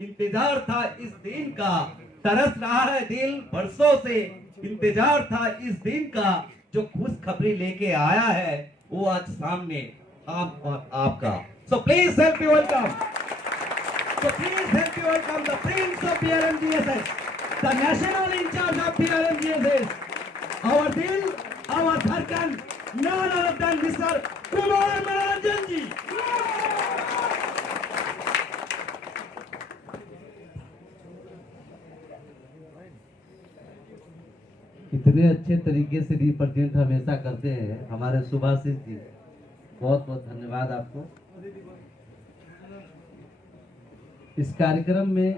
इंतजार था इस दिन का, तरस रहा है दिल बरसों से, इंतजार था इस दिन का, जो खुशखबरी लेके आया है वो आज सामने हम और आपका। So please help you welcome, so please help you welcome the Prince of PRMGSS, the national in charge of PRMGSS, our Dil, our Dharkan, none other than Mr. Kumar Manoranjan ji. इतने अच्छे तरीके से represent हमेशा करते हैं हमारे सुभाषिष जी, बहुत बहुत धन्यवाद आपको। इस कार्यक्रम में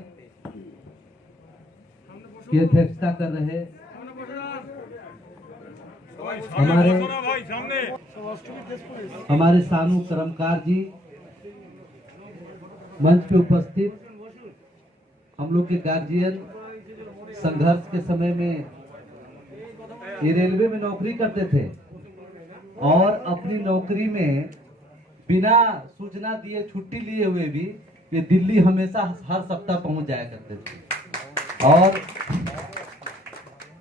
की अध्यक्षता कर रहे हमारे सानू करमकार जी, मंच पे उपस्थित हम लोग के गार्जियन, संघर्ष के समय में ये रेलवे में नौकरी करते थे और अपनी नौकरी में बिना सूचना दिए छुट्टी लिए हुए भी ये दिल्ली हमेशा हर सप्ताह पहुंच जाया करते थे और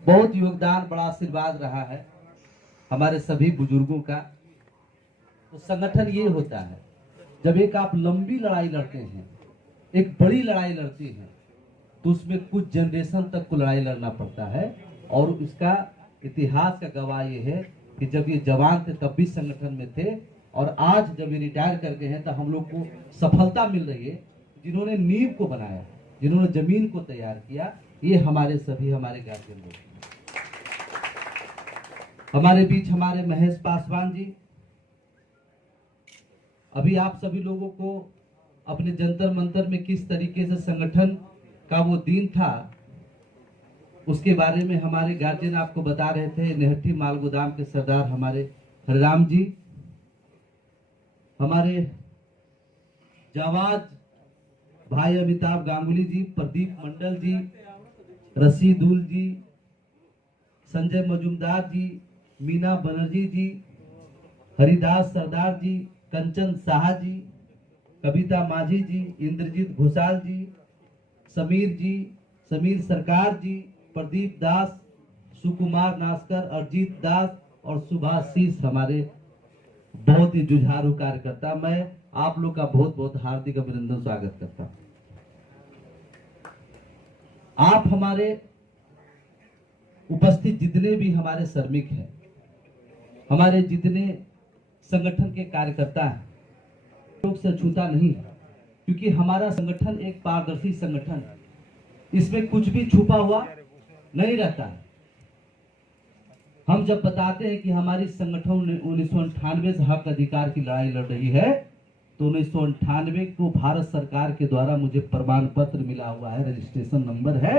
बहुत योगदान, बड़ा आशीर्वाद रहा है हमारे सभी बुजुर्गों का। तो संगठन ये होता है, जब एक आप लंबी लड़ाई लड़ते हैं, एक बड़ी लड़ाई लड़ते हैं, तो उसमें कुछ जनरेशन तक को लड़ाई लड़ना पड़ता है। और इसका इतिहास का गवाह ये है कि जब ये जवान थे तब भी संगठन में थे और आज जब ये रिटायर कर गए हैं तो हम लोग को सफलता मिल रही है। जिन्होंने नींव को बनाया, जिन्होंने जमीन को तैयार किया, ये हमारे सभी हमारे गार्जियन लोग। हमारे बीच हमारे महेश पासवान जी, अभी आप सभी लोगों को अपने जंतर मंतर में किस तरीके से संगठन का वो दिन था उसके बारे में हमारे गार्जियन आपको बता रहे थे। नेहट्टी माल गोदाम के सरदार हमारे हरिराम जी, हमारे जावाज भाई अमिताभ गांगुली जी, प्रदीप मंडल जी, रशीदुल जी, संजय मजुमदार जी, मीना बनर्जी जी, हरिदास सरदार जी, कंचन शाह जी, कविता माझी जी, इंद्रजीत घोषाल जी, समीर जी, समीर सरकार जी, प्रदीप दास, सुकुमार नास्कर, अरजीत दास और सुभाषिष हमारे बहुत ही जुझारू कार्यकर्ता। मैं आप लोग का बहुत बहुत हार्दिक अभिनंदन स्वागत करता हूं। आप हमारे उपस्थित जितने भी हमारे श्रमिक हैं, हमारे जितने संगठन के कार्यकर्ता हैं, लोग से छूता नहीं है, क्योंकि हमारा संगठन एक पारदर्शी संगठन है। इसमें कुछ भी छुपा हुआ नहीं रहता है। हम जब बताते हैं कि हमारी संगठन 1998 से हक अधिकार की लड़ाई लड़ रही है, तो 1998 को भारत सरकार के द्वारा मुझे प्रमाण पत्र मिला हुआ है, रजिस्ट्रेशन नंबर है।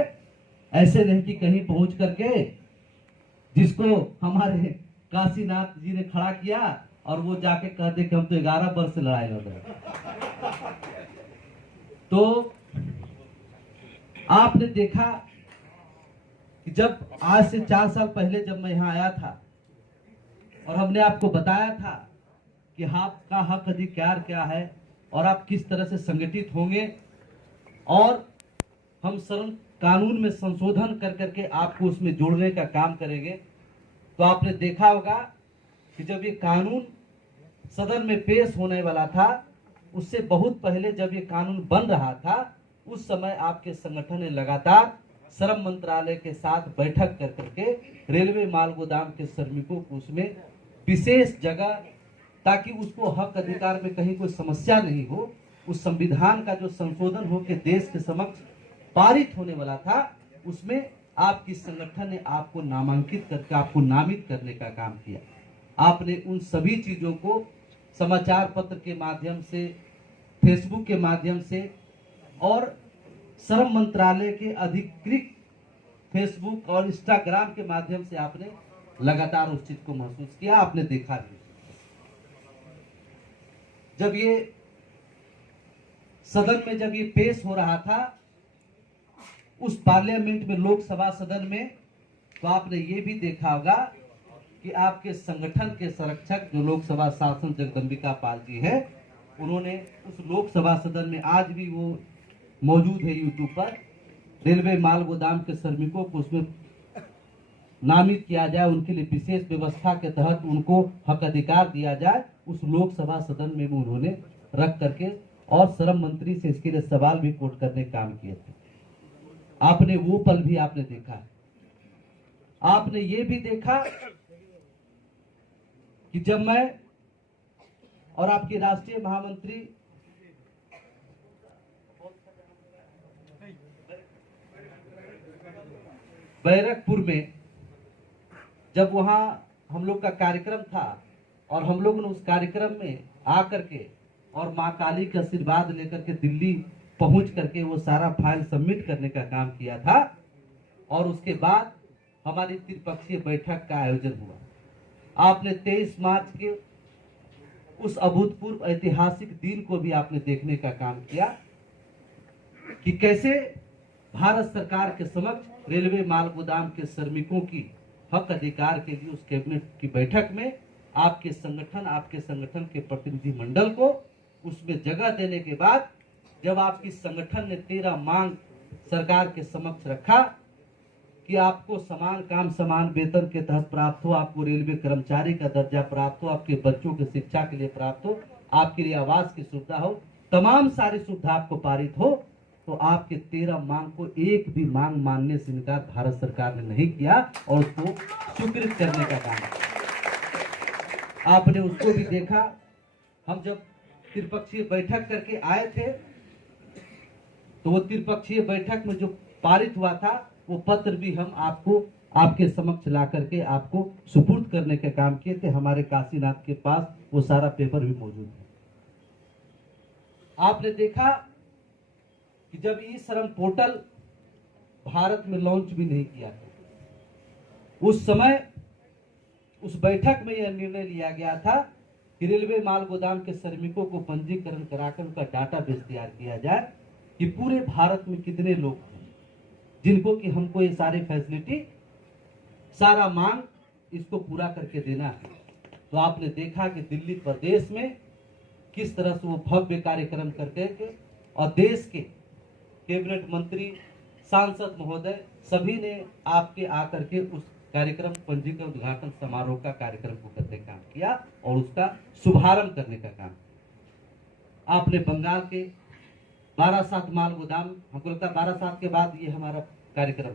ऐसे नहीं कि कहीं पहुंच करके जिसको हमारे काशीनाथ जी ने खड़ा किया और वो जाके कह दे कि हम तो 11 वर्ष से लड़ाई लड़ रहे हैं। तो आपने देखा कि जब आज से 4 साल पहले जब मैं यहाँ आया था और हमने आपको बताया था कि आपका हक अधिकार क्या है और आप किस तरह से संगठित होंगे और हम श्रम कानून में संशोधन कर करके आपको उसमें जोड़ने का काम करेंगे, तो आपने देखा होगा कि जब ये कानून सदन में पेश होने वाला था, उससे बहुत पहले जब ये कानून बन रहा था, उस समय आपके संगठन ने लगातार श्रम मंत्रालय के साथ बैठक कर करके रेलवे माल गोदाम के श्रमिकों को उसमें विशेष जगह, ताकि उसको हक अधिकार में कहीं कोई समस्या नहीं हो, उस संविधान का जो संशोधन हो के देश के समक्ष पारित होने वाला था, उसमें आपकी संगठन ने आपको नामांकित करके आपको नामित करने का काम किया। आपने उन सभी चीजों को समाचार पत्र के माध्यम से, फेसबुक के माध्यम से और श्रम मंत्रालय के अधिकृत फेसबुक और इंस्टाग्राम के माध्यम से आपने लगातार उस चीज को महसूस किया, आपने देखा भी। जब ये सदन में जब ये पेश हो रहा था उस पार्लियामेंट में, लोकसभा सदन में, तो आपने ये भी देखा होगा कि आपके संगठन के संरक्षक जो लोकसभा सांसद जगदंबिका पाल जी है, उन्होंने उस लोकसभा सदन में, आज भी वो मौजूद है यूट्यूब पर। रेलवे माल गोदाम के श्रमिकों को उसमें नामित किया जाए, उनके लिए विशेष व्यवस्था के तहत उनको हक अधिकार दिया जाए। उस लोकसभा सदन में भी उन्होंने रख करके और श्रम मंत्री से इसके लिए सवाल भी कोर्ट करने काम किए थे। आपने वो पल भी आपने देखा। आपने ये भी देखा कि जब मैं और आपकी राष्ट्रीय महामंत्री बैरकपुर में जब वहां हम लोग का कार्यक्रम था और हम लोग ने उस कार्यक्रम में आकर के और मां काली का आशीर्वाद लेकर के दिल्ली पहुंच करके वो सारा फाइल सबमिट करने का काम किया था और उसके बाद हमारी त्रिपक्षीय बैठक का आयोजन हुआ। आपने 23 मार्च के उस अभूतपूर्व ऐतिहासिक दिन को भी आपने देखने का काम किया कि कैसे भारत सरकार के समक्ष रेलवे माल गोदाम के श्रमिकों की हक अधिकार के लिए उस कैबिनेट की बैठक में आपके संगठन के प्रतिनिधि मंडल को उसमें जगह देने के बाद जब आपकी संगठन ने 13 मांग सरकार के समक्ष रखा कि आपको समान काम समान वेतन के तहत प्राप्त हो, आपको रेलवे कर्मचारी का दर्जा प्राप्त हो, आपके बच्चों की शिक्षा के लिए प्राप्त हो, आपके लिए आवास की सुविधा हो, तमाम सारी सुविधा आपको पारित हो, तो आपके 13 मांग को एक भी मांग मानने से इनकार भारत सरकार ने नहीं किया और उसको स्वीकृत करने का काम किया। आपने उसको भी देखा। हम जब त्रिपक्षीय बैठक करके आए थे तो वो त्रिपक्षीय बैठक में जो पारित हुआ था वो पत्र भी हम आपको आपके समक्ष ला करके आपको सुपुर्द करने का काम किए थे। हमारे काशीनाथ के पास वो सारा पेपर भी मौजूद है। आपने देखा कि जब ई श्रम पोर्टल भारत में लॉन्च भी नहीं किया था उस समय उस बैठक में यह निर्णय लिया गया था कि रेलवे माल गोदाम के श्रमिकों को पंजीकरण कराकर उनका डाटाबेस तैयार किया जाए कि पूरे भारत में कितने लोग हैं जिनको कि हमको ये सारे फैसिलिटी सारा मांग इसको पूरा करके देना है। तो आपने देखा कि दिल्ली प्रदेश में किस तरह से वो भव्य कार्यक्रम करके और देश के कैबिनेट मंत्री सांसद महोदय सभी ने आपके आकर के उस कार्यक्रम पंजीकरण उद्घाटन समारोह का कार्यक्रम को करने का काम किया और उसका शुभारंभ करने का काम। आपने बंगाल के बारासात माल गोदाम, हमको लगता है बारासात के बाद ये हमारा कार्यक्रम,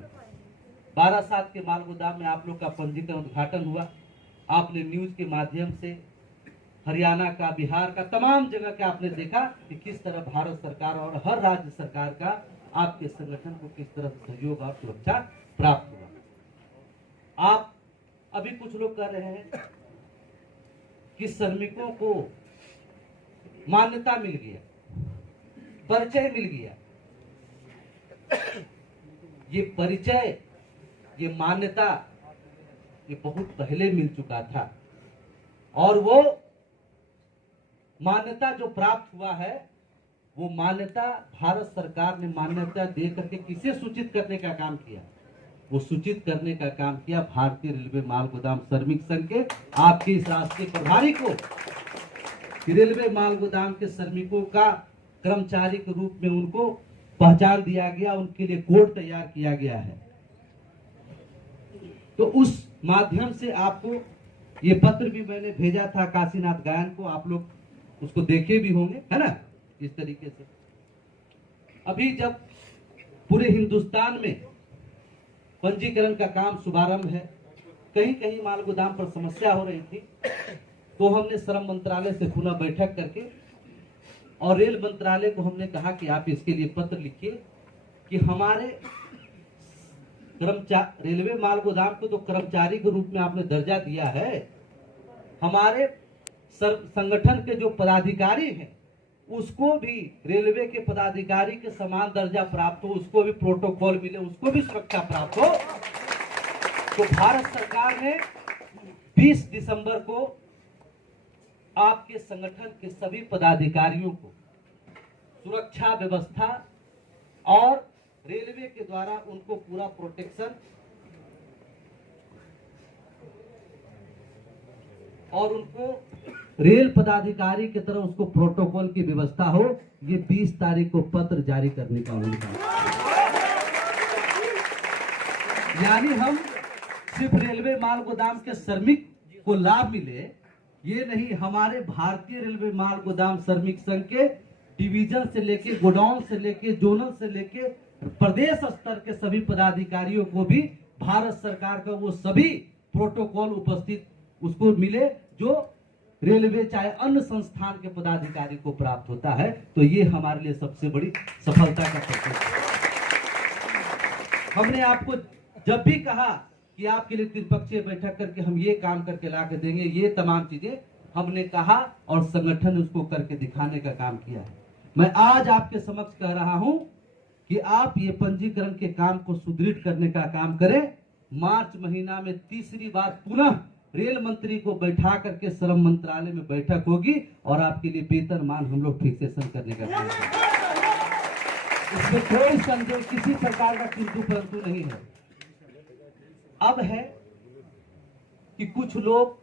बारासात के माल गोदाम में आप लोग का पंजीकरण उद्घाटन हुआ। आपने न्यूज के माध्यम से हरियाणा का, बिहार का, तमाम जगह का आपने देखा कि किस तरह भारत सरकार और हर राज्य सरकार का आपके संगठन को किस तरह सहयोग और सुरक्षा प्राप्त हुआ। आप अभी कुछ लोग कह रहे हैं कि श्रमिकों को मान्यता मिल गया, परिचय मिल गया। ये परिचय, ये मान्यता ये बहुत पहले मिल चुका था और वो मान्यता जो प्राप्त हुआ है वो मान्यता भारत सरकार ने मान्यता दे करके किसे सूचित करने का काम किया? वो सूचित करने का काम किया भारतीय रेलवे माल गोदाम श्रमिक संघ के आपके इस राष्ट्रीय प्रभारी को कि रेलवे माल गोदाम के श्रमिकों का कर्मचारी के रूप में उनको पहचान दिया गया, उनके लिए कोड तैयार किया गया है। तो उस माध्यम से आपको ये पत्र भी मैंने भेजा था काशीनाथ गायन को, आप लोग उसको देखे भी होंगे, है ना। इस तरीके से अभी जब पूरे हिंदुस्तान में पंजीकरण का काम शुभारंभ है, कहीं कहीं माल गोदाम पर समस्या हो रही थी, तो हमने श्रम मंत्रालय से पुनः बैठक करके और रेल मंत्रालय को हमने कहा कि आप इसके लिए पत्र लिखिए कि हमारे रेलवे माल गोदाम को तो कर्मचारी के रूप में आपने दर्जा दिया है, हमारे संगठन के जो पदाधिकारी हैं उसको भी रेलवे के पदाधिकारी के समान दर्जा प्राप्त हो, उसको भी प्रोटोकॉल मिले, उसको भी सुरक्षा प्राप्त हो। तो भारत सरकार ने 20 दिसंबर को आपके संगठन के सभी पदाधिकारियों को सुरक्षा व्यवस्था और रेलवे के द्वारा उनको पूरा प्रोटेक्शन और उनको रेल पदाधिकारी की तरह उसको प्रोटोकॉल की व्यवस्था हो, ये 20 तारीख को पत्र जारी करने का उनका, यानी हम सिर्फ रेलवे माल गोदाम के श्रमिक को लाभ मिले ये नहीं, हमारे भारतीय रेलवे माल गोदाम श्रमिक संघ के डिवीजन से लेके गोडाउन से लेके जोनल से लेके प्रदेश स्तर के सभी पदाधिकारियों को भी भारत सरकार का वो सभी प्रोटोकॉल उपस्थित उसको मिले जो रेलवे चाहे अन्य संस्थान के पदाधिकारी को प्राप्त होता है। तो ये हमारे लिए सबसे बड़ी सफलता का प्रतीक है। हमने आपको जब भी कहा कि आपके लिए त्रिपक्षीय बैठक करके हम ये काम करके ला के देंगे, ये तमाम चीजें हमने कहा और संगठन ने उसको करके दिखाने का काम किया है। मैं आज आपके समक्ष कह रहा हूं कि आप ये पंजीकरण के काम को सुदृढ़ करने का काम करें। मार्च महीना में तीसरी बार पुनः रेल मंत्री को बैठा करके श्रम मंत्रालय में बैठक होगी और आपके लिए वेतन मान हम लोग फिक्सेशन करने का काम करेंगे। इसमें कोई संदेह किसी प्रकार का किंतु परंतु नहीं है। अब है कि कुछ लोग